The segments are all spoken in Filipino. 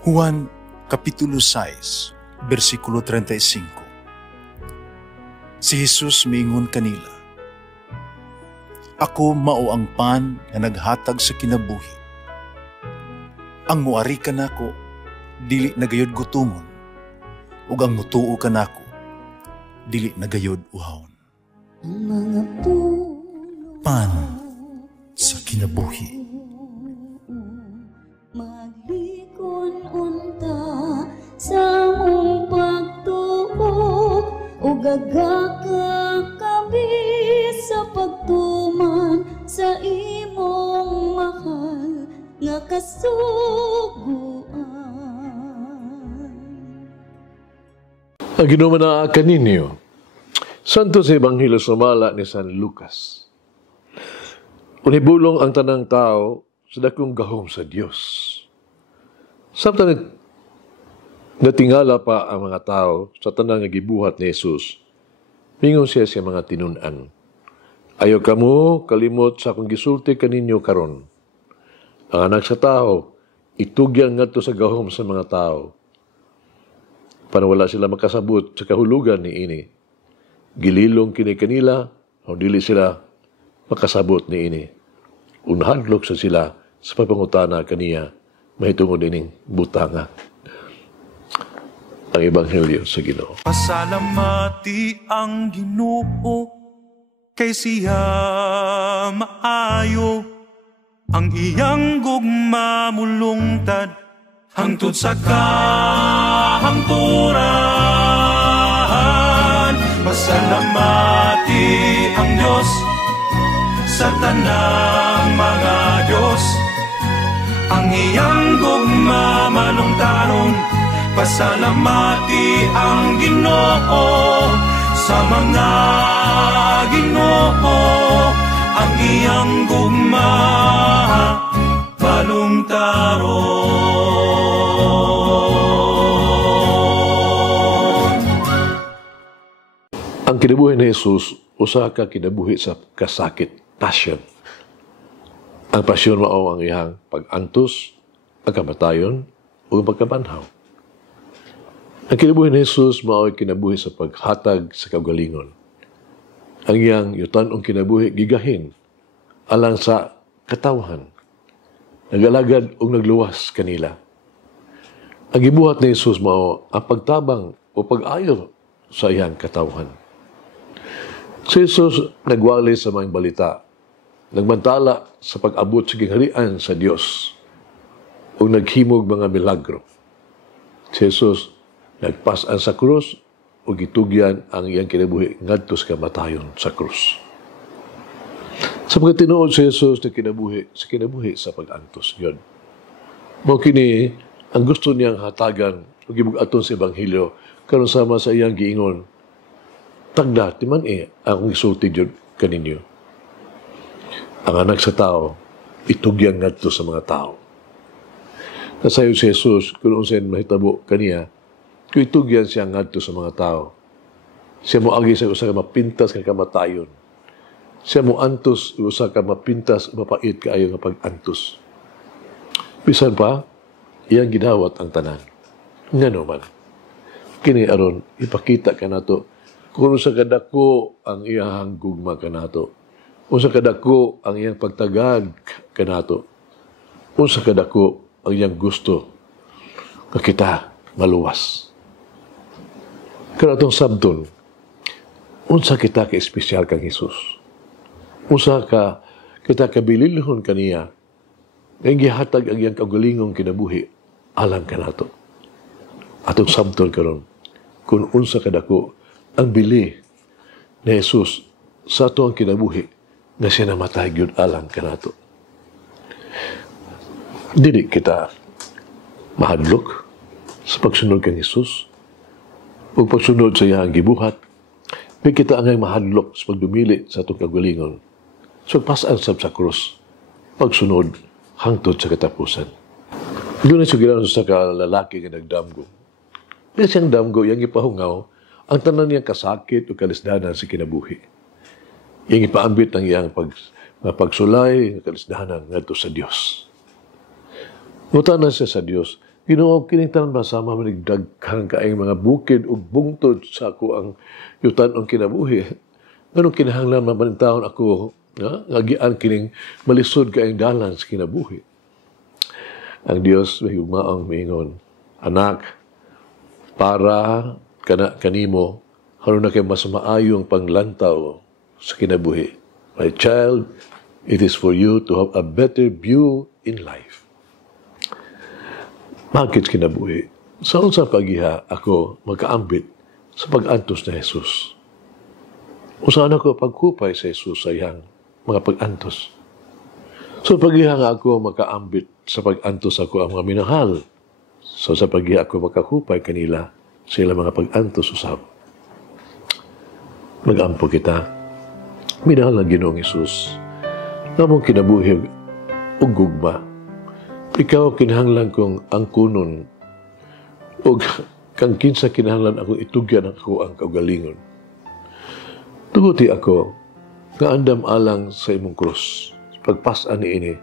Juan Kapitulo 6, versikulo 35. Si Jesus miingon kanila, "Ako mao ang pan nga naghatag sa kinabuhi. Ang muari kanako dili nagayod gutomon, ug ang mutuo kanako dili nagayod uhawon." Pan sa kinabuhi. Maglikon unta sa mong pagtuo ug gagaka kami sa pagtuman sa imong mahal nga kasuguan. Ang ginuma kaninyo, santo sa Ebanghelyo sumala ni San Lucas. Unibulong ang tanang tao sa dakong gahom sa Dios. Samtang natingala pa ang mga tao sa tanang gibuhat ni Jesus, mingon siya sa mga tinunan, "Ayaw kamo kalimot sa akong gisulti kaninyo karon. Ang anak sa tao, itugyan ngadto sa gahom sa mga tao. Para wala sila makasabot sa kahulugan ni ini. Gililong kini kanila, o dili sila makasabot ni ini. Unahadlok sa sila sa pagpangutana kaniya, mahitungod ining butanga." Ang Ebanghelyo sa Ginoo. Pasalamati ang Ginoo, kay siya maayo, ang iyang gugma mulungtad, hangtod sa kahangturan. Pasalamati ang Diyos sa tanang mga Diyos, ang iyang gugma malungtaron. Pasalamati ang Ginoo sa mga Ginoo, ang iyang gugma malungtaron. Ang kinabuhi ni Jesus, usa ka kinabuhi sa kasakit, passion. Ang pasyon mao ang iyang pag-antos, ang kamatayon, o ang pagkabanhaw. Ang kinabuhi ni Jesus mao ay kinabuhi sa paghatag sa kaugalingon. Ang iyang yutan-ong kinabuhi gigahin alang sa katawhan, nagalagad o nagluwas kanila. Ang gibuhat ni Jesus mao ang pagtabang o pag-ayo sa iyang katawhan. Si Jesus nagwali sa mga balita, nagbantala sa pag-abot sa gingharian sa Dios o naghimog mga milagro. Si Jesus nagpasan sa krus o gitugyan ang iyang kinabuhi ngadto sa kamatayon sa krus. Sa mga tinuod si Jesus na kinabuhi sa pag-antos yun. Mao kini ang gusto niyang hatagan o gibugaton sa Ebanghelyo karon sama sa iyang giingon, "Tagda timan akong isulti jud kaninyo. Ang anak sa tao itugyan ngadto sa mga tao." Nasayo si Jesus kung unsay mahitabo kaniya, kung itugyan siya ngadto sa mga tao. Siya mo agi sa usa ka mapintas nga kamatayon. Siya mo antos usa ka mapintas mapait kaayo nga pag-antos. Bisan pa, iyang gidawat ang tanan. Ngano man, kini aron ipakita kanato kung sa kadako ang iyang gugma kanato, unsa kadako ang iyang pagtagad kanato, unsa kadako ang iyang gusto nga kita maluwas. Kanatong sabton, unsa kita ka espesyal kang Jesus. Unsa ka kita kabililhon kaniya nga gihatag ang iyang kaugalingong kinabuhi alang kanato. Atong sabton karon, kung unsa kadako ang bili ni Jesus sa ato ang kinabuhi nga siya namatay gyud alang kanato. Dili kita mahadlok sa pagsunod kang Jesus o pagsunod sa iyang gibuhat. May kita angay mahadlok sa pagdumili sa atong kagalingon. So pasan sa krus, pagsunod hangtod sa katapusan. Doon ay sugilan sa lalaki nga nagdamgo. May siyang damgo, iyang ipahungaw, ang tanan niyang kasakit o kalisdanan sa kinabuhi. Iyang ipaambit ng iyang pagsulay, kalisdanan ngadto sa Dios. Ngutanan siya sa Dios, Ginoo, kining tanan masama manigdaghang kaayong mga bukid ug bungtod sa ako ang yutan ang kinabuhi. Ganong kinahanglan mabalintawon ako nga gian kining malisod kaayong dalan sa kinabuhi. Ang Dios may hugmaong miingon, anak, para kanimo haron na kay mas maayong panglantaw sa kinabuhi. My child, it is for you to have a better view in life. Bakit kinabuhi? Sa unsa pagiha ako magkaambit sa pag-antos na Jesus? Usahan ako pagkupay sa Jesus sa iyang mga pag-antos. So pagiha nga ako magkaambit sa pag-antos ako ang mga minahal. So sa pagiha ako makakupay kanila sa ilang mga pag-antos usab. Mag-ampo kita. Minahal na Ginoong Jesus. Namong kinabuhi ug gugma. Ikaw kinahanglan kong angkunon o kang kinsa kinahanglan ako itugyan ako ang kaugalingon. Tuguti ako nga andam alang sa imong krus. Pagpas-an ini,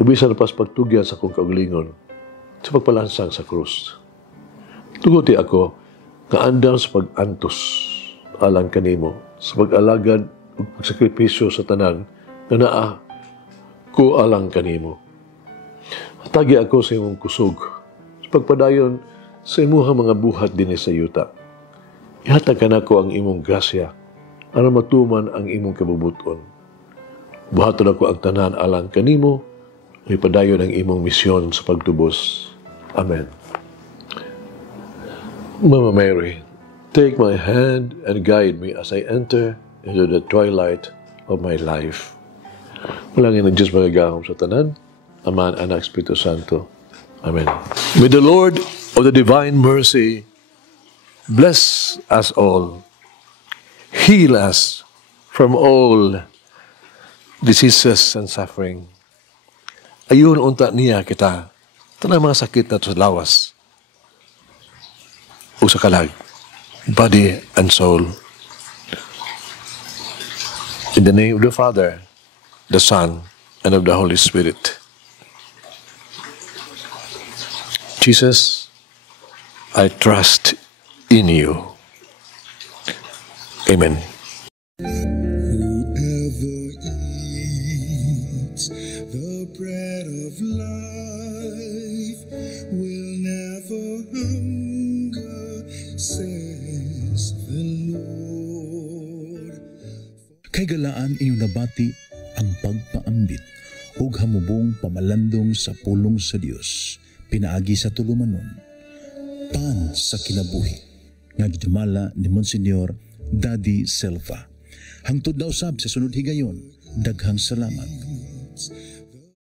ubisan pas pagtugyan sa akong kaugalingon sa pagpalansang sa krus. Tuguti ako nga andam sa pag-antos alang kanimo, sa pag-alagad ug pagsakripisyo sa tanan na naa ko alang kanimo. Tagi ako sa imong kusog, sa pagpadayon sa imuhang mga buhat din sa yuta. Ihatag ka na ko ang imong grasya, aron matuman ang imong kabubuton. Buhaton ako ang tanan alang kanimo, ipadayon ang imong misyon sa pagtubos. Amen. Mama Mary, take my hand and guide me as I enter into the twilight of my life. Malangin ng Diyos magagahom sa tanan, Ama, Anak, Espiritu Santo. Amen. May the Lord of the divine mercy bless us all, heal us from all diseases and suffering. Ayun unta niya kita, tanang mga sakit na sa lawas o sa kalag, body and soul. In the name of the Father, the Son, and of the Holy Spirit. Jesus, I trust in you. Amen. Whoever eats the bread of life will never hunger, says the Lord. Kay galaan inyong nabati ang pagpaambit ug hamubong pamalandong sa pulong sa Dios pinaagi sa tulumanon. Pan sa kinabuhi nga gidumala ni Monsignor Daddy Selva. Hangtod na usab sa sunod higayon, daghang salamat.